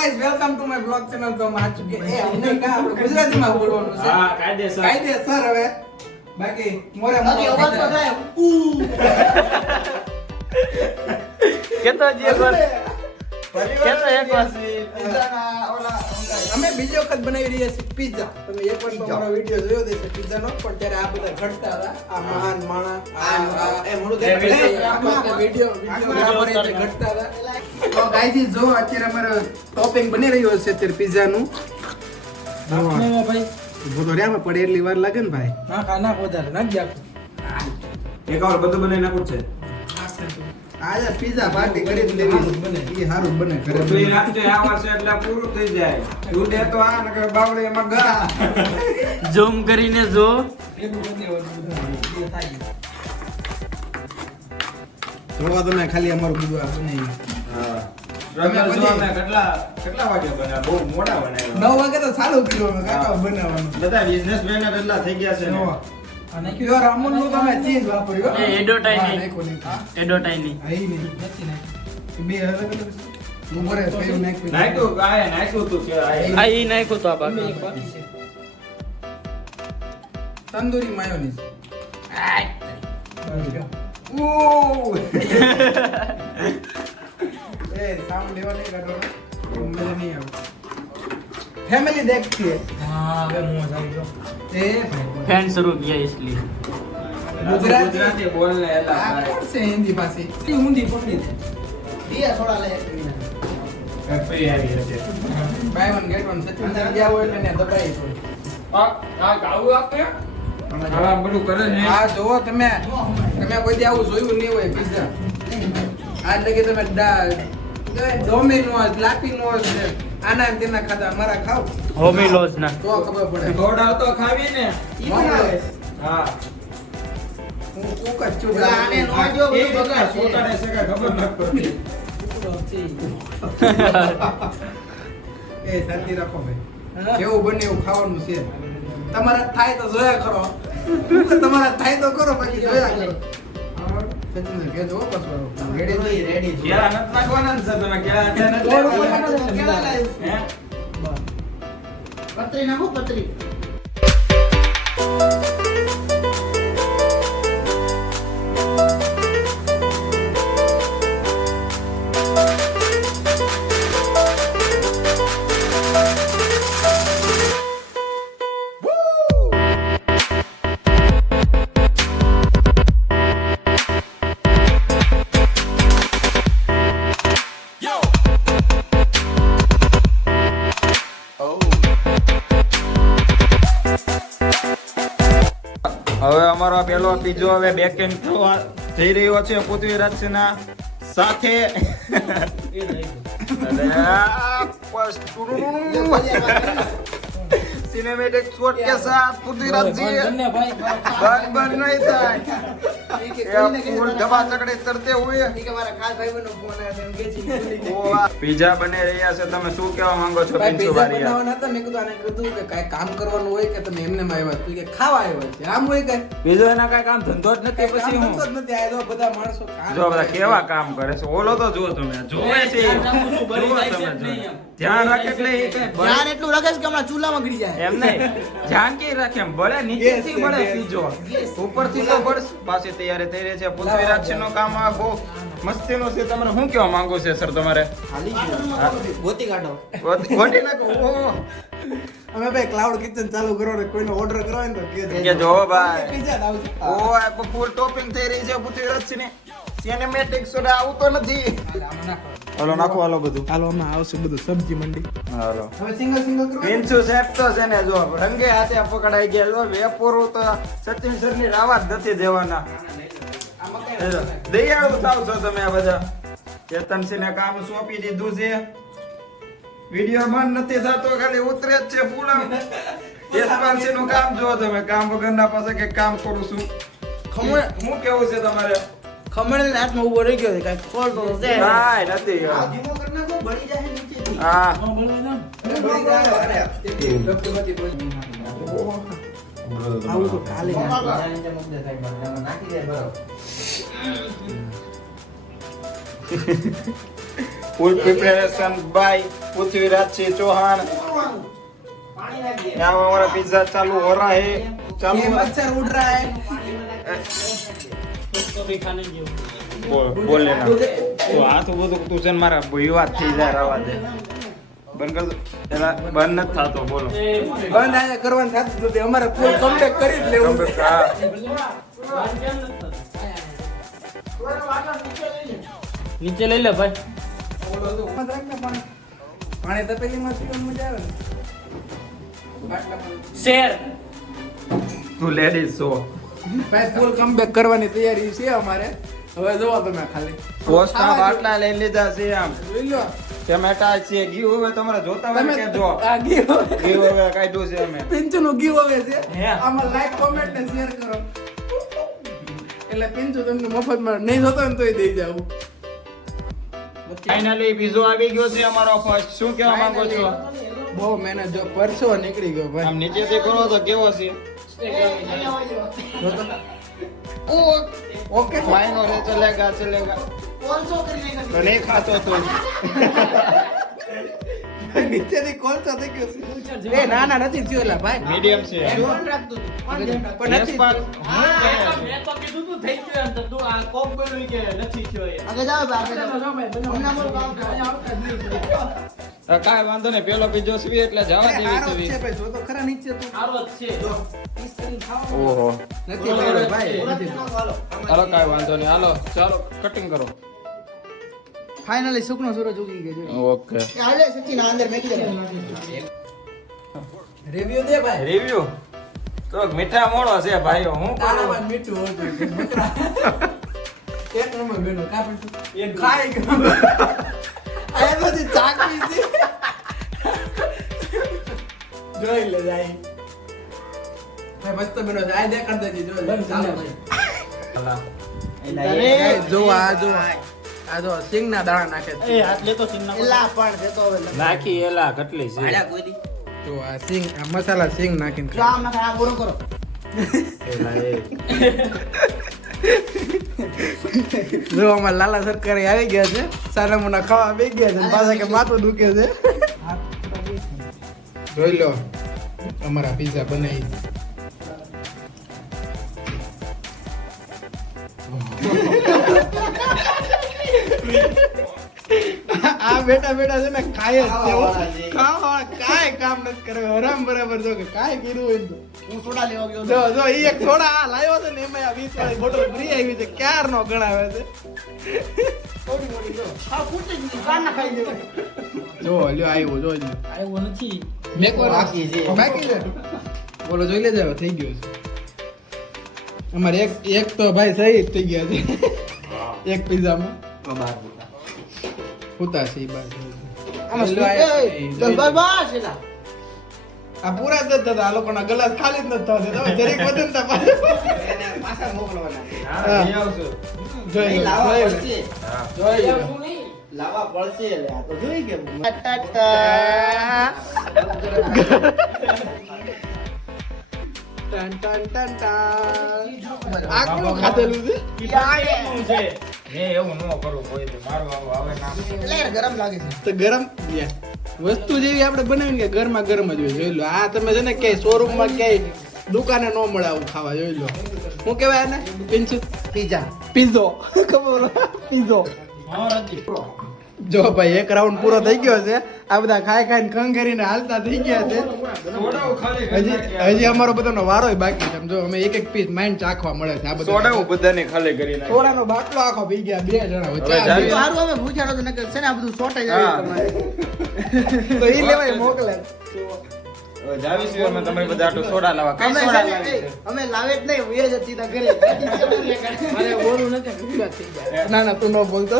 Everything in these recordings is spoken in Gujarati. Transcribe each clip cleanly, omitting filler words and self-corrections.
Guys welcome to my blog channel. તો આ ચુકે અમને કા આપણે ગુજરાતીમાં બોલવાનું છે. હા કાયદેસર હવે બાકી મોરે અવાજ તો થાય. કેતો જ એકવાર અમે બીજી વખત બનાવી રહ્યા છીએ પિઝા. તમે એકવાર તો અમારો વિડિયો જોયો દેશે પિઝાનો, પણ ત્યારે આ બધા ઘટતા હતા. આ મહાન માણસ એ મોડું વિડિયો બરાબર ઘટતા હતા. તો ગાઈઝ જો અત્યારે અમારો ટોપિંગ બની રહ્યો છે અત્યારે પિઝાનું. ભાઈ બોલો રેમાં પડે એટલી વાર લાગે ને ભાઈ. ના વધારે નાખ જા. એક વાર બધું બનાવી નાખું છે. આજે પિઝા પાર્ટી કરી જ લેવી બને. એ સારું બને તો ઘરે. એ નાખજો આ વર્ષે એટલે પૂરું થઈ જાય. તું દે તો આ નકર બાવળે એમાં ગા. ઝૂમ કરીને જો જોવા તમે ખાલી અમારું બધું આ બનાવી. હા. તમે જો અમે કેટલા વાગે બન્યા? બહુ મોડા બનાવ્યા. 9 વાગે તો ચાલુ કર્યું અમે કાકા બનાવવાનું. બધા બિઝનેસમેન એટલા થઈ ગયા છે ને. અને પ્યોર અમૂલનું તમે ચીઝ વાપર્યું. એ એડોટાઈ હા, નહીં. નાખ્યું નહીં. એડોટાઈની આ ઈ નહીં. બે અલગ અલગ છે. ઉભરે કયું નાખ્યું. નાખ્યું તું કે આ આ ઈ નાખ્યું તો આ બાકી તંદૂરી માયોનીઝ. ઓહ. એ સાઉન્ડ લેવા નહીં કાઢો. મજા નહીં આવે. ફેમિલી देखती है. હા હવે મોજ આવી ગયો ए भाई फैन शुरू किया इसलिए ગુજરાતી બોલ ને એલા આ કોણ છે હિન્દી ભાષી? ઊંધી પકડી દે દિયા થોડા લે એક ફ્રી આવી હશે. Buy one get one Sachin ને ગયા હોય એટલે ને દબાઈ છે. આ ગાવું આપે આ બધું કરે છે. આ જોવો તમે કોઈ દી આવું જોયું નહીં હોય પિઝા. આજ લગી તમે ડોમિનોઝ લાપીનોઝ ને આના ને તેના ખાધા. અમારા ખાવ હોમિલોઝ ના તો ખબર પડે. ગોડાવ તો ખાવી ને. ઈ બનાવે હા હું કુક જ છું. આને નો જો એ બધું બધા બગાડ સોટાડે છે કે ખબર ન પડતી. એ શાંતિ રાખો ભાઈ. જેવું બને એવું ખાવાનું છે. તમારા થાય તો જોયા કરો. તમારા થાય તો કરો, બાકી જોયા કરો. સચિન કહેજો પાછો રેડી રેડી કેળા નથી નાખવાના ને સર તમે કેળા અત્યારે નથી કેળા લાવવાના. કેળા લાવ્યું. હે? પતરી નાખો પતરી હવે અમારો પેલો પીઝો હવે બેકિંગ થવા જઈ રહ્યો છે પૃથ્વીરાજના સાથે. सिनेमैटिक शॉट के साथ पृथ्वीराज जी बन नहीं था फूल दबा चकड़े चढ़ते हुए ઈ કે મારા ખાસ ભાઈબંધનો ફોન આવ્યો છે એમ કે છે पिज्जा बने રહ્યા છે. તમે શું કહેવા માંગો છો ભાઈ પિન્સુ પીઝા વારિયા? બનાવવાના હતા. મેં કીધું આને કીધું કે કાંઈ કામ કરવાનું હોય કે તમે એમને આવ્યા છો? કે ખાવા આવ્યા છે. આમ હોય કે પિઝા એના કાંઈ કામ ધંધો જ નથી. કાંઈ પછી કામ હું ધંધો જ નથી. આ જો બધા માણસો કામ જો બધા કરે છે. કેવા કામ કરે છે. ઓલો તો જુઓ તમે જોવે છે ધ્યાન રાખે એટલે એ કઈ બળે ધ્યાન એટલું રાખે છે કે હમણાં ચૂલામાં ગળી જાય એમ નહીં ધ્યાન કે રાખે એમ બળે નીચેથી Yes, બળે yes. પીજો ઉપરથી તો બળે પાછી તૈયારી થઈ રહી છે. પૃથ્વીરાજનો કામ આ બહુ મસ્તીનું છે. તમારે શું કહેવા માંગો છે સર તમારે? ગોતી કાઢો ગોટી નાખો. ઓહો. અમે ભાઈ ક્લાઉડ કિચન ચાલુ કરો ને કોઈનો ઓર્ડર કરો ને તો કહેજો. કે જો ભાઈ પીઝા જ આવશે. ઓ આ ફૂલ ટોપિંગ થઈ રહી છે પૃથ્વીરાજને. સિનેમેટિક સોડા આવતો નથી. આમાં નાખો. હાલો નાખો હાલો બધું. હાલો આમાં આવશે બધું સબ્જી મંડી. હાલો હવે સિંગલ કરો. પિન્સુ સાહેબ તો છે ને જો રંગે હાથે પકડાઈ ગયા. વેપોરું તો સચિન સર ની રાવા જ નથી દેવાના. આમાં કઈ દયાળુ થાવ છો તમે આ બધા. ચેતનસિંહ ને કામ સોંપી દીધું છે. વિડિયો મન નથી થતો ખાલી ઉતરે જ છે પૂરા. ચેતનસિંહ નું કામ જો તમે કામ વગરના પાસે કે કામ કરું છું. ખમણ શું કેવું છે તમારે? ખમણ હાથમાં ઉભો રહી ગયો છે કાંઈક ફોલ્ટ છે કાંઈ નથી આ ધીમો કરી નાખો બળી જાય નીચેથી હા બળી જાય. અરે, તેથી ડબ્બામાંથી બળી જાય. આવું તો કાલે ફૂલ પ્રિપેરેશન બાય પૃથ્વીરાજસિંહ ચૌહાણ પાણી નાખી દે. यहाँ हमारा पिज्जा चालू हो रहा है ये चालू मच्छर उड़ रहा है उसको भी खाने दो बोल लेना तो हाथ वो तो तू चल मारा भुईवा થઈ જાય રવા દે બંધ કર દો એલા બંધ નથી થાતો બોલો બંધ આયા કરવાનું થતું નથી અમારે ફૂલ કમ્બેક કરી જ લેવું છે. હા નીચે લઈ લે ભાઈ ઓલો તો મત રાખ ને પાણી પાણી તપેલીમાં પીવાની મજા આવે ને બાટલામાં. શેર તું લેડીઝ છો ભાઈ ફૂલ કમબેક કરવાની તૈયારી છે અમારે. હવે જોવો તમે ખાલી પોસ્ટના બાટલા લઈ લીધા છે આમ જોઈ લો ટમેટા છે ઘી હવે તમારે જોતા હોય કે જો આ ઘી હવે ઘી હવે કાઢ્યું છે અમે પિંચુનું ઘી હવે છે હે? આમાં લાઈક કોમેન્ટ ને શેર કરો એટલે પિંચુ તમને મફતમાં નહીં જોતો ને તોય દઈ જાવ. ફાઇનલી બીજો આવી ગયો છે અમારો ફર્સ્ટ શું કહેવા માંગો છો બહુ મહેનત જો પરસો નીકળી ગયો ભાઈ. આમ નીચેથી કરો તો કેવો છે ઓકે ફાઇનો રે ચલેગા કોલસો કરી નાખી. તો નહીં ખાતો તો નીચેથી કોલસો થઈ ગયો છે. એ ના ના નથી થયો એલા ભાઈ. મીડિયમ છે ધ્યાન રાખતું હતું. પણ ધ્યાન રાખતું. પણ નથી થયો. મેં તો કીધું તું થઈ ગયું એમ તો તું આ કોક બોલ્યું કે નથી થયો એ આગળ જાઓ ભાઈ, આગળ જાઓ. હમણાં બોલો કામ કરો. કાંઈ વાંધો નહીં પેલો બીજો સ્વી એટલે જવા એ દેવી આરો જ છે છે ભાઈ જો તો ખરા નીચે તું સારો જ છે પીસ કરીને ખાઓ. ઓહો નથી થયો ભાઈ પૂરા નથી નાખો, હાલો. હાલો કાંઈ વાંધો નહીં હાલો ચાલો કટિંગ કરો ફાઇનલી સુખનો સૂરજ ઉગી ગયો ઓકે એ હાલે સચિન આ અંદર મેકી દે. રિવ્યુ દે ભાઈ. રિવ્યુ તો મીઠા મોળો છે ભાઈઓ હું કરું તારામાં મીઠું હતું બકરા. એક નંબર બેનો કાપી તું ખાઈ ગયો આ બધી ચાકરી છે જોઈ લે જાય ભાઈ મસ્ત બેનો જાય દે કર દેજી જો ચાલો ભાઈ જો આ જો સિંગના દાણા નાખે છે. એ હાથ લેતો સિંગના એલા પણ દેતો હવે લગ. નાખી એલા કેટલી છે હાલ્યા કોઈ દી. તો આ સિંગ આ મસાલા સિંગ નાખીને જો આમ નાખે, આ પૂરો કરો. એલા એ જો અમાર લાલા સરકારી આવી ગયા છે સારા મોના ખાવા બેસી ગયા છે અને પાછા કે માથું દુખે છે જોઈ લો અમારા પિઝા બનાવી આ બેટા બેટા છે ને ખાય જ છે હો. ખાવા કાંઈ કામ નથી કરે હરામ બરાબર જો કે કાંઈ કીધું હોય ને તો. હું સોડા લેવા ગયો જો ઈ એક થોડા આ લાવ્યો છે ને એમાં આ 20 વાળી બોટલ ફ્રી આવી છે ક્યારનો ગણાવે છે થોડી મોટી જો. હા ફૂટી જ ગઈ. કાન ના ખાઈ દેવાય. જો લ્યો આવ્યો જો લ્યો આવ્યો નથી મેકવાનો બાકી છે. બાકી છે બોલો જોઈ લેજે હવે થઈ ગયો છે અમારે એક તો ભાઈ સહી થઈ ગયા છે એક પિઝામાં ઉતા છે ઈ બાજુ આમાં લ્યો, સ્વીટ, આ- એ, બસ બસ બસ એલા. આ પૂરા જ થતા આ લોકોના ગલાસ ખાલી જ નથી થતા તમે જરીક બદલતા એને પાછા મોકલવાના. હા. જોઈ નહીં, લો, લાવવા જોઈ લો. પડશે. જોઈ લો. લાવવા પડશે એટલે આ તો જોઈ કે ટન ટન ટન ટન આટલું ખાધેલું છે શું છે મેં એવું ન કરું કોઈ દી. મારું આવું આવે ના એટલે યાર ગરમ લાગે છે. તો ગરમ યાર, વસ્તુ જેવી આપણે બનાવીને કે ઘરમાં ગરમ જ હોય જોઈ લો આ તમે છે ને ક્યાંય શોરૂમમાં ક્યાંય દુકાને ન મળે આવું ખાવા જોઈ લો શું કહેવાય એને પિંચુ પીઝા. પીઝો ખબર પીઝો હા રાજી જો ભાઈ એક રાઉન્ડ પૂરો થઈ ગયો છે આ બધા ખાઈ ખાઈને ખંખેરીને હાલતા થઈ ગયા છે સોડાઓ ખાલી હજી અમારો બધાનો વારોય બાકી છે સમજો અમે એક પીસ માઇન્ડ ચાખવા મળે છે આ સોડાઓ બધા બધાને ખાલી કરી નાખી સોડાનો બાટલો આખો પી ગયા બે જણા હવે ચા જાવી. પીવા. સારું હવે ભૂખ્યા નતો નકર છે ને આ બધું સોટાઈ હા. જાય તમારે. તો ઈ લેવાય મોકલે હવે જાવી છીએ અમે તમારી બધા આટલું સોડા લાવવા કઈ અમે સોડા છે ને, લાવી છે? અમે લાવે જ નહીં વેજ જ સીધા ઘરે મારે બોલવું નથી ગુસ્સા થઈ જાય ના ના તું ન બોલતો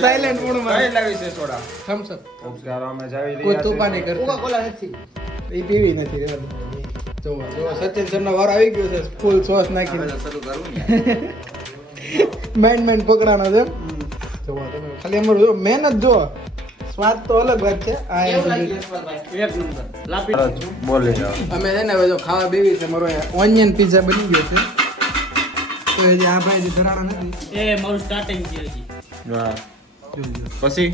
સાયલેન્ટ કઈ મૂડમાં લાવી છે સોડા થમ્સ અપ ઉપકાર અમે જાવી કોઈ રહ્યા તુફાની છીએ. કરતા કોકા-કોલા નથી. ઈ પીવી નથી રેવા દે. જોવો જોવો સચિન સરનો વારો આવી ગયો છે ફૂલ સોસ નાખીને મેન પકડાનો છે જોવો તમે ખાલી અમારું જો મહેનત જો સ્વાદ તો અલગ વાત છે આ કેવું લાગ્યું યશપાલભાઈ? એક નંબર લાપી બોલી જાઓ અમે છે ને હવે જો ખાવા બેવી છે મારો ઓનિયન પિઝા બની ગયો છે તો હજી આ ભાઈ હજી ધરાણો નથી એ મારું સ્ટાર્ટિંગ છે હજી હા પછી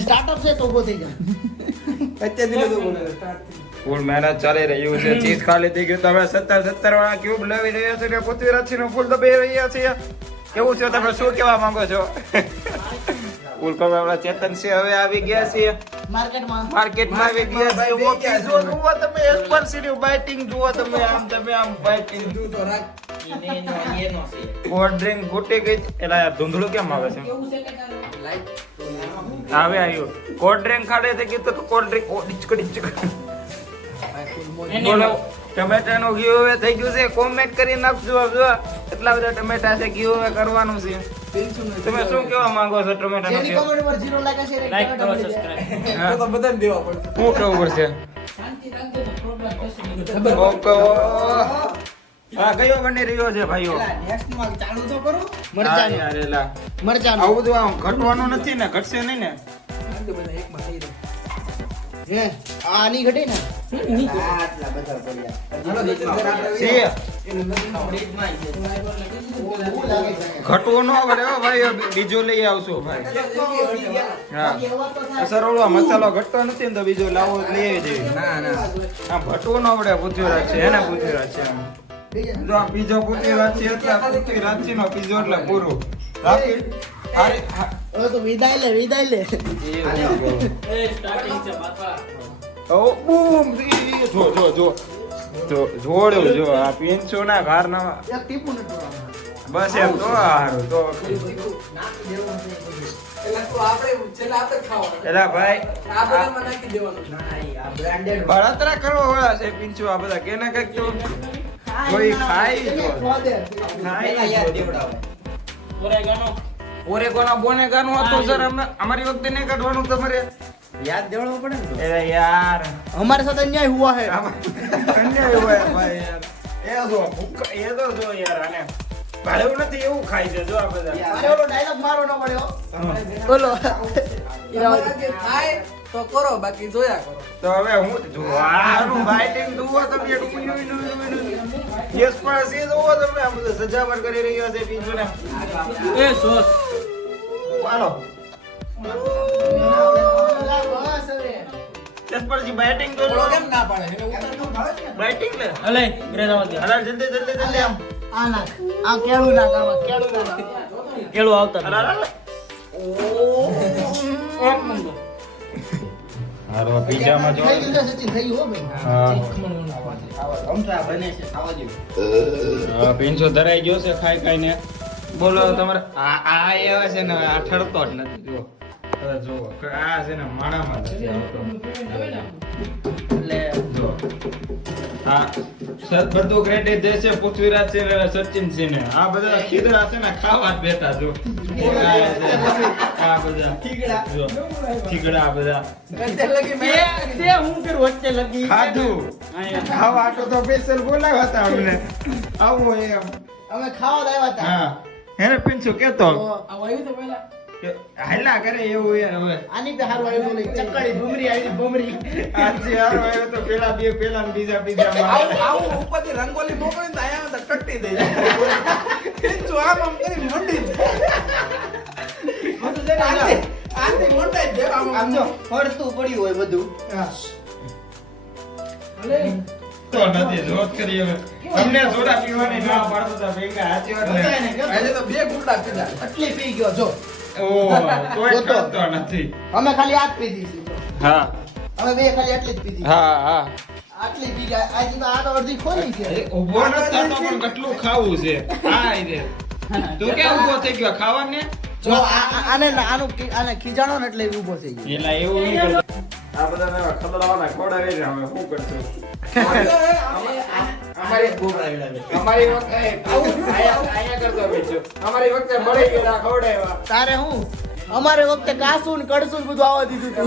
સ્ટાર્ટઅપ છે તો ઊભો થઈ જાય. અત્યારથી નતું બોલે, start થી. ફૂલ મહેનત ચાલી રહ્યું છે ચીઝ ખાલી થઈ ગયું તમે 17 વાળા ક્યુબ લાવી રહ્યા છો ને પૃથ્વીરાજ સિંહ ફૂલ દબાઈ રહ્યા છે કેવું છે તમે શું કહેવા માંગો છો ફૂલ કમે આપણા ચેતન સિંહ હવે આવી ગયા છે માર્કેટમાં આવી ગયા છે જુઓ તમે એસપરસી ની બાઇટિંગ જુઓ તમે આમ બાઇટિંગ સીધું તો રાખ. કોલ્ડ ડ્રિંક ઘૂટી ગઈ એલા યાર ધૂંધળું કેમ આવે છે આવે આવ્યું કોલ્ડ ડ્રિંક ખાડે છે કીધું તો કોલ્ડ ડ્રિંક ડિચક બોલો ટમેટાનું ગીવ થઈ ગયું છે કોમેન્ટ કરી નાખજો જો એટલા બધા ટમેટા છે ગીવ કરવાનું છે તમે શું કહેવા માંગો છો ટમેટાનું જેની ગીવ કોમેન્ટ પર 0 લાઈક હશે એને લાઈક કરો ટમેટા સબસ્ક્રાઇબ તો બધાને દેવા પડશે. શું કેવું પડશે ઓકે હા કયો બની રહ્યો છે ભાઈઓ નેક્સ્ટ માં ચાલુ તો કરો હા મરચાનું યાર એલા મરચાનું આવું બધું આમ ઘટવાનું નથી ને ઘટશે નહીં ને નાખ દે બધા એકમાં થઈ જાય. હે આની ઘટે ને હાલો, જતીનભાઈ, આપણે છે એનું નથી ખાવાનું. ઘટવું ન પડે હો ભાઈઓ બીજો લઈ આવશો ભાઈ હા સરળો મસાલો ઘટતો નથી ને તો બીજો લાવો તો લઈ આવી દેવી ના ના આમ ઘટવું ન પડે પૃથ્વીરાજ છે એને પૃથ્વીરાજ છે આમ. જો આ બીજો પૃથ્વીરાજ છે એટલે આ પૃથ્વીરાજ છે નો બીજો એટલે પૂરું રાખી અરે હા. હવે તો વિદાય લે એ સ્ટાર્ટિંગ છે બાપા ઓ બૂમ જો જોડ્યું જો આ પિંચો ના ઘર ના એક ટીપું નથી કરવાનું. બસ એમ તો હારું તો પેલા તો આપણે છેલ્લા આપણે જ ખાવાનું. એલા ભાઈ આ બધામાં નાખી દેવાનું. બળતરા કરવા વાળા છે પિંચો આ બધા કેને કઈક તો કોઈ ખાઈ તો ઓરેગાનો ઓરેગોનો બોનેગાનો હતો સર અમારી વખતે નહીં કાઢવાનું તમારે યાદ દેવડાવવું પડે ને તો. એ યાર हमारे साथ अन्याय हुआ है અન્યાય હોય ભાઈ યાર એ જો ભૂખ એ તો જો યાર આને ભાડું નથી એવું ખાય છે જો આ બધા અરે ઓલો ડાયલોગ મારો ન પડ્યો બોલો તમારા જે થાય તો કરો, બાકી જોયા કરો. તો હવે હું જો આનું બાઇટિંગ જુઓ તમે યસ પર સી જુઓ તમે આ બધું સજાવટ કરી રહ્યો છે પીછુને એ સોસ હાલો બસ હવે યસ પર જી બાઇટિંગ તો ઓલો કેમ ના પાડે? એને ઉતારવું ભાવે છે ને? બાઇટિંગ લે અલે ગ્રેડાવા દે હાલ જલ્દી આમ આ નાખ આ કેળું નાખ આમાં કેળું નાખ કેળું આવતા હાલ એક નંબર હારો પિઝામાં જો થઈ ગયું છે સચિન થઈ ગયું હો હા ભાઈ અમથા બને છે ખાવા જેવું પીંછો ધરાઈ ગયો છે ખાઈ ને બોલો તમારે આ એવા છે ને આ ઠરતો જ નથી જો હવે જો આ છે ને માણામાં નથી આવતો એટલે જો આ સર બધું ક્રેડિટ દે છે પૃથ્વીરાજ છે ને સચિન છે ને આ બધા ખીદડા છે ને ખાવા જ બેઠા જો આ બધા જો ખીગડા બધા અત્યારે લગી મેં તે હું કર વચ્ચે લગી ખાધું ખાવા આટો તો સ્પેશિયલ બોલાવ્યા હતા અમને આવો એમ અમે ખાવા આવ્યા હતા હા હેને પિંછુ કેતો તો આવ્યું તો પહેલા હાલા કરે એવું યાર હવે આની પે હારું આવ્યું નહીં ચક્કડી ભૂમરી આવી ભૂમરી આજે યાર આવ્યો તો પેલા બે પેલા ને બીજા આવું માં આવું ઉપરથી રંગોલી મોકલીને તો આયા તો ટટ્ટી દઈ જાય. પીંછું આમ આમ કરી મોટી જ. આથી મોટા જ દેવા આમ આમ જો ફરતું પડ્યું હોય બધું તો નથી જોત કરી હવે તમને સોડા પીવાની ના પાડતો હતા ભેગા હાચી વાત ને આજે તો બે ગુંડા પીધા. આટલી પી ગયો જો ઓ કોઈ કરતો નથી અમે ખાલી આ જ પીધી છે હા અમે બે ખાલી આટલી જ પીધી હા હા આટલી પી ગયા આજે તો આ તો અડધી ખોલી છે ઉભો નથી થતો પણ કેટલું ખાવું છે આ રે તું ક્યાં ઉભો થઈ ગયો ખાવાને જો આને આને ખીજાણો ને એટલે ઊભો થઈ ગયો એલા એવું નહીં કરતો આ બધા ખતરાવાના ખોડા રહી રહ્યા હવે શું કરશું અમારી વખતે આયા કરતો બીજો અમારી વખતે મળી ગયેલા ખવડાવ્યા તારે હું અમારે વખતે કાસું ને કડસું ને બધું આવવા દીધું તું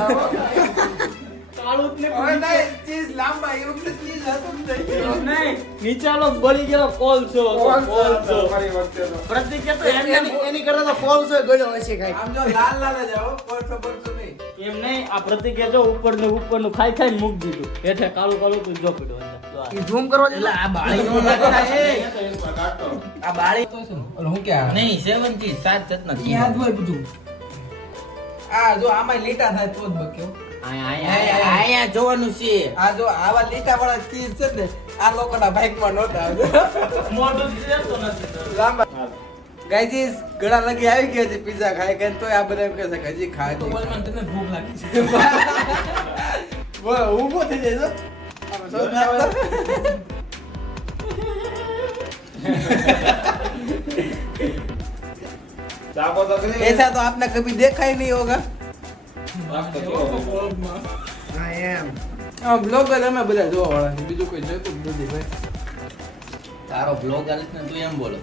કાળું જ ને હવે નહીં, ચીઝ લાંબા એ વખતે ચીઝ હતું જ નહીં. નહીં નીચાલો બળી ગયેલો કોલસો કોલસો અમારી વખતે તો પ્રતિક કે તો એની કરતા તો કોલસો ગળ્યો હશે કાંઈક આમ જો લાલ લાલ જ આવો, કોલસો બોલસો નહીં. એમ નહીં આ પ્રતિક જો ઉપરનું ખાઈ ખાઈને મૂક દીધું હેઠે કાળું કાળું તું જો પડ્યો અંદર. જો આ. ઈ ઝૂમ કરવા દે આ બાળી નો લાગતા એ. કાઢતો આ બાળી તો શું? ઓલો હું કે આ? નહીં 7 ચીજ 7 ચટના યાદ હોય બધું. આ જો આમાં લીટા થાય તો જ બક્યો. અહીંયા જોવાનું છે. આ જો આવા લીટા વાળા ચીઝ છે ને આ લોકોના બાઇકમાં નહોતા મોઢું દેતો નથી તો. લાંબા ગાઈઝ ઘણા લગી આવી ગયા છે પિઝા ખાઈ ખાઈને તોય આ બધા એમ કહે છે કે હજી ખાય તો બોલમાં તને ભૂખ લાગી છે બોલ ઊભો થઈ જાય છો આમાં સૌથી આગળ. चाको तो कहीं ऐसा तो आपने कभी देखा ही नहीं होगा. हाँ एम આ બ્લોગર અમે બધા જોવા વાળા છે બીજું કોઈ જોતું જ નથી ભાઈ. તારો બ્લોગ આલે ને તું એમ બોલો.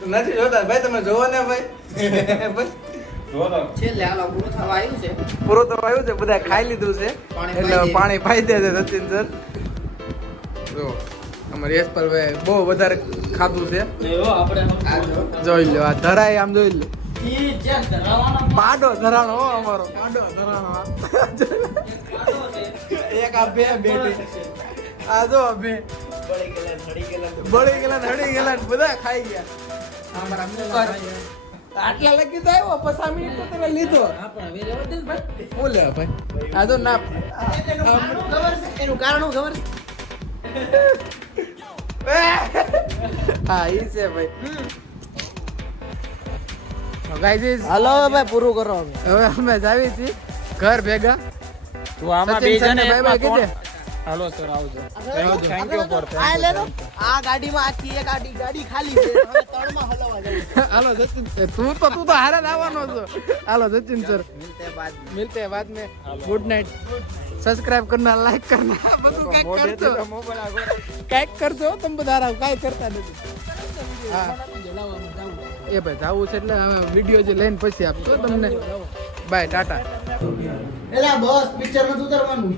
તો નથી જોતા ભાઈ તમે જોવો ને ભાઈ બસ जो तो છેલ્લે હાલો પૂરું થવા આવ્યું છે. પૂરું તો આવ્યું છે બધા ખાઈ લીધું છે પાણી એટલે પાઈ દે. પાણી પાઈ દે છે સચિન સર જો અમારે યશપાલભાઈ બહુ વધારે ખાધું છે એવો આપણે આ જો. જોઈ લો આ ધરાય આમ જોઈ લો ઈ જ્યાં ધરાવાના પાડો ધરાણો હો અમારો પાડો ધરાણો આ. પાડો છે. એક આ બે બેટી આ જો આ બે બળી ગયેલા ને હળી ગયેલા ને બધા ખાઈ ગયા અમારા આટલા લગી તો આવ્યો 5 મિનિટ તો તમે લીધો આપણા વેરે વધે ને ભાઈ. હું લે ભાઈ આ જો ના એનું કારણ હું ખબર છે? હા ઈ છે ભાઈ ગાઈઝ હાલો ભાઈ પૂરું કરો હવે. હવે અમે જાવી છીએ ઘર ભેગા તું આમાં સચિન બે સરને જણે બાય બાય એકમાં કીધે હાલો સર આવજો Thank you for આ લે લો. આ ગાડીમાં આખી એક ગાડી ખાલી છે. હવે તળમાં હલવા જાય. હાલો સચિન તું તો હારે જ આવવાનો છો હાલો સચિન સર મિલતે બાદ मिलते हैं बाद में गुड नाइट सब्सक्राइब करना लाइक करना બધું કઈક કરજો કઈક કરજો તમે બધા રાવ કાઈ કરતા નથી હા એ ભાઈ જાવું છે એટલે હવે વિડિયો જે લઈને પછી આપજો તમને બાય ટાટા એલા બસ પિક્ચર માં ઉતરવાનું.